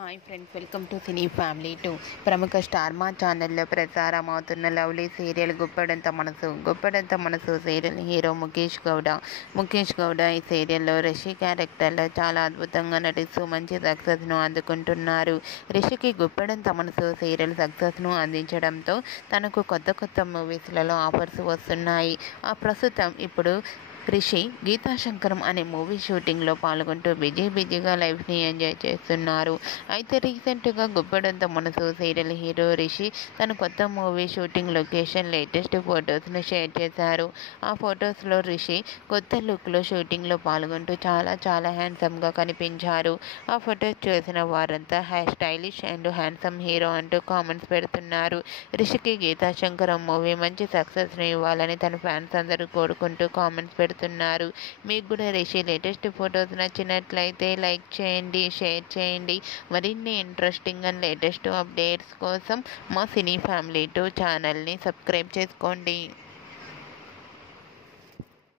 Hi friends, welcome to cine family two. ప్రముఖ star మా ఛానల్లో ప్రసారం అవుతున్న లవ్లీ సీరియల్ గుప్పెడంత మనసు సీరియల్ హీరో ముఖేష్ గౌడ ఈ సీరియల్లో రిషి క్యారెక్టర్లో చాలా అద్భుతంగా నటిస్తూ మంచి సక్సెస్ను అందుకుంటున్నారు. రిషికి గుప్పెడంత మనసు సీరియల్ సక్సెస్ను అందించడంతో తనకు కొత్త మూవీస్లలో ఆఫర్స్ వస్తున్నాయి. ప్రస్తుతం ఇప్పుడు రిషి గీతాశంకరం అనే మూవీ షూటింగ్లో పాల్గొంటూ బిజీగా లైఫ్ని ఎంజాయ్ చేస్తున్నారు. అయితే రీసెంట్గా గుప్పెడంత మనసు సీరియల్ హీరో రిషి తన కొత్త మూవీ షూటింగ్ లొకేషన్ లేటెస్ట్ ఫొటోస్ను షేర్ చేశారు. ఆ ఫొటోస్లో రిషి కొత్త లుక్లో షూటింగ్లో పాల్గొంటూ చాలా హ్యాండ్సమ్గా కనిపించారు. ఆ ఫొటోస్ చూసిన వారంతా స్టైలిష్ అండ్ హ్యాండ్సమ్ హీరో అంటూ కామెంట్స్ పెడుతున్నారు. రిషికి గీతాశంకరం మూవీ మంచి సక్సెస్ని ఇవ్వాలని తన ఫ్యాన్స్ అందరూ కోరుకుంటూ కామెంట్స్ పెడుతున్నారు. మీకు కూడా రిషి లేటెస్ట్ ఫొటోస్ నచ్చినట్లయితే లైక్ చేయండి, షేర్ చేయండి. మరిన్ని ఇంట్రెస్టింగ్ అండ్ లేటెస్ట్ అప్డేట్స్ కోసం మా సినీ ఫ్యామిలీ 2 ఛానల్ని సబ్స్క్రైబ్ చేసుకోండి.